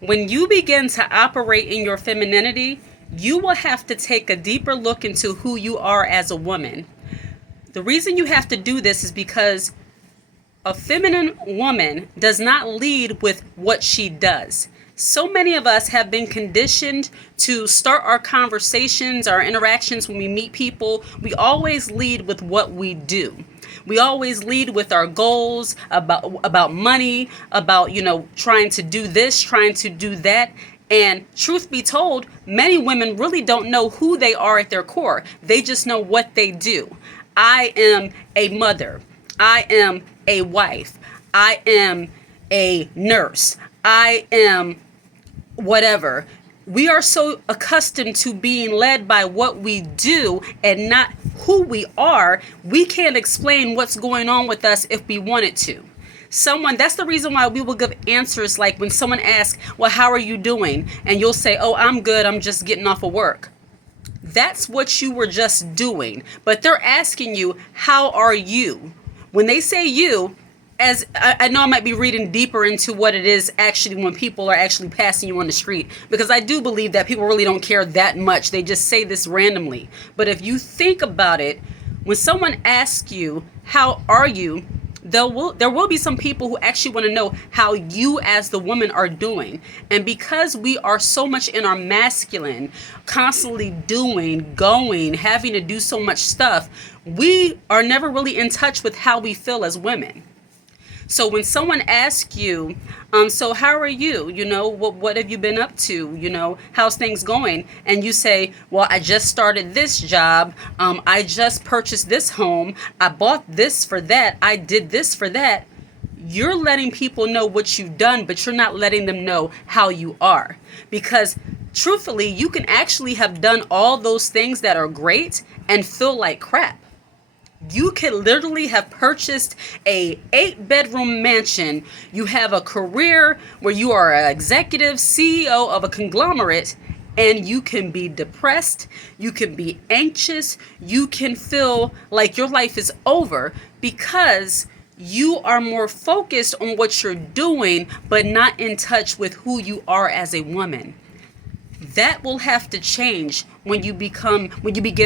When you begin to operate in your femininity, you will have to take a deeper look into who you are as a woman. The reason you have to do this is because a feminine woman does not lead with what she does. So many of us have been conditioned to start our conversations, our interactions when we meet people. We always lead with what we do. We always lead with our goals, about money, about, trying to do this, trying to do that. And truth be told, many women really don't know who they are at their core. They just know what they do. I am a mother. I am a wife. I am a nurse. I am whatever. We are so accustomed to being led by what we do and not who we are, we can't explain what's going on with us if we wanted to. That's the reason why we will give answers like when someone asks, well, how are you doing? And you'll say, oh, I'm good. I'm just getting off of work. That's what you were just doing. But they're asking you, how are you? When they say you, as I know I might be reading deeper into what it is actually when people are actually passing you on the street, because I do believe that people really don't care that much. They just say this randomly. But if you think about it, when someone asks you, how are you? There will be some people who actually want to know how you as the woman are doing. And because we are so much in our masculine, constantly doing, going, having to do so much stuff, we are never really in touch with how we feel as women. So when someone asks you, so how are you? What have you been up to? How's things going? And you say, well, I just started this job. I just purchased this home. I bought this for that. I did this for that. You're letting people know what you've done, but you're not letting them know how you are. Because truthfully, you can actually have done all those things that are great and feel like crap. You can literally have purchased a 8-bedroom mansion. You have a career where you are an executive CEO of a conglomerate, and you can be depressed. You can be anxious. You can feel like your life is over because you are more focused on what you're doing, but not in touch with who you are as a woman. That will have to change when you begin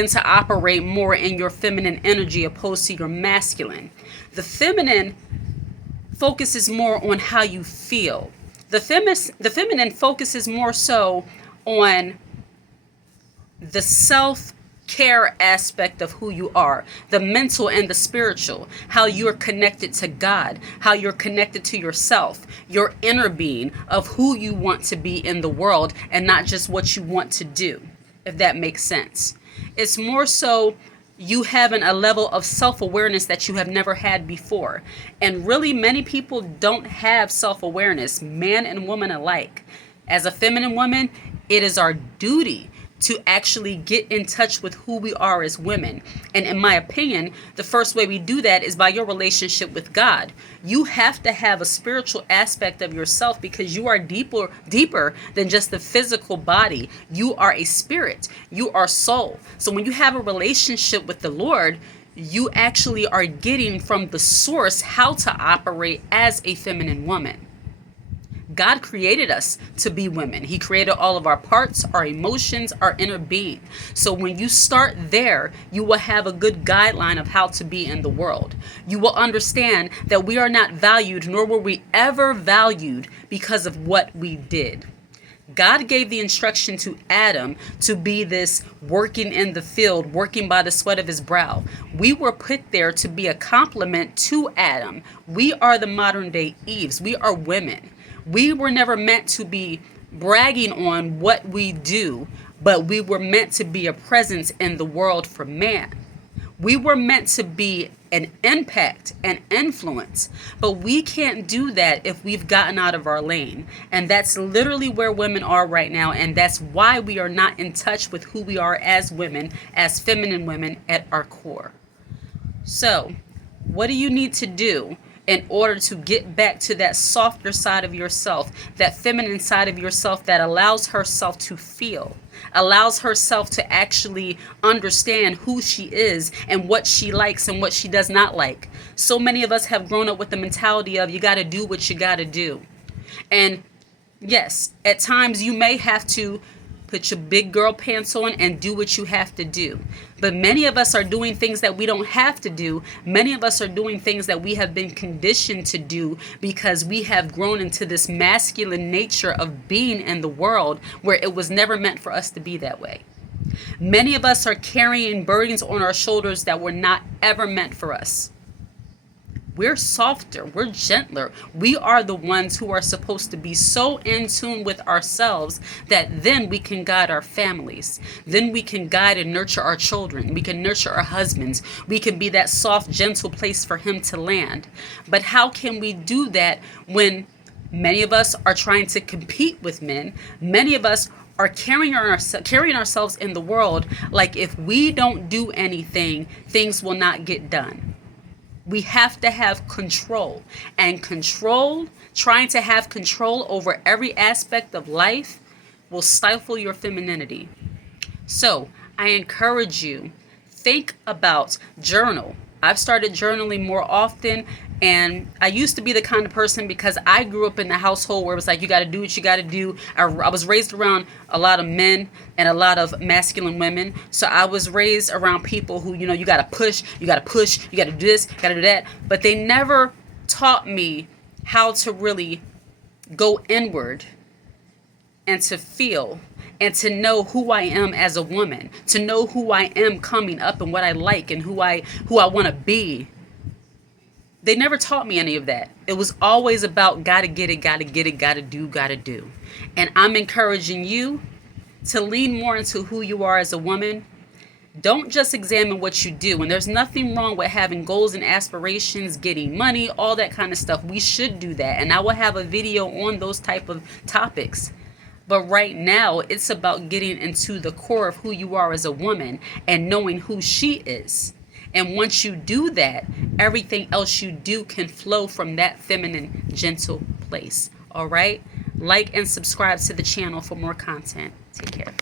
to operate more in your feminine energy opposed to your masculine. The feminine focuses more on how you feel. The feminine focuses more so on the self-care aspect of who you are, the mental and the spiritual, how you're connected to God, how you're connected to yourself, your inner being of who you want to be in the world and not just what you want to do, if that makes sense. It's more so you having a level of self-awareness that you have never had before. And really, many people don't have self-awareness, man and woman alike. As a feminine woman, it is our duty to actually get in touch with who we are as women. And in my opinion, the first way we do that is by your relationship with God. You have to have a spiritual aspect of yourself because you are deeper than just the physical body. You are a spirit. You are soul. So when you have a relationship with the Lord, you actually are getting from the source how to operate as a feminine woman. God created us to be women. He created all of our parts, our emotions, our inner being. So when you start there, you will have a good guideline of how to be in the world. You will understand that we are not valued, nor were we ever valued because of what we did. God gave the instruction to Adam to be this working in the field, working by the sweat of his brow. We were put there to be a complement to Adam. We are the modern day Eves. We are women. We were never meant to be bragging on what we do, but we were meant to be a presence in the world for man. We were meant to be an impact and influence, but we can't do that if we've gotten out of our lane. And that's literally where women are right now. And that's why we are not in touch with who we are as women, as feminine women at our core. So, what do you need to do in order to get back to that softer side of yourself, that feminine side of yourself that allows herself to feel, allows herself to actually understand who she is and what she likes and what she does not like? So many of us have grown up with the mentality of you got to do what you got to do. And Yes, at times you may have to put your big girl pants on and do what you have to do. But many of us are doing things that we don't have to do. Many of us are doing things that we have been conditioned to do because we have grown into this masculine nature of being in the world where it was never meant for us to be that way. Many of us are carrying burdens on our shoulders that were not ever meant for us. We're softer, we're gentler. We are the ones who are supposed to be so in tune with ourselves that then we can guide our families. Then we can guide and nurture our children. We can nurture our husbands. We can be that soft, gentle place for him to land. But how can we do that when many of us are trying to compete with men? Many of us are carrying ourselves in the world like if we don't do anything, things will not get done. We have to have control, and trying to have control over every aspect of life will stifle your femininity. So I encourage you, think about, journal. I've started journaling more often, and I used to be the kind of person, because I grew up in the household where it was like, you got to do what you got to do. I was raised around a lot of men and a lot of masculine women. So I was raised around people who, you got to push, you got to do this, got to do that. But they never taught me how to really go inward and to feel and to know who I am as a woman, to know who I am coming up and what I like and who I want to be. They never taught me any of that. It was always about gotta get it, gotta do. And I'm encouraging you to lean more into who you are as a woman. Don't just examine what you do. And there's nothing wrong with having goals and aspirations, getting money, all that kind of stuff. We should do that. And I will have a video on those type of topics. But right now, it's about getting into the core of who you are as a woman and knowing who she is. And once you do that, everything else you do can flow from that feminine, gentle place. All right? Like and subscribe to the channel for more content. Take care.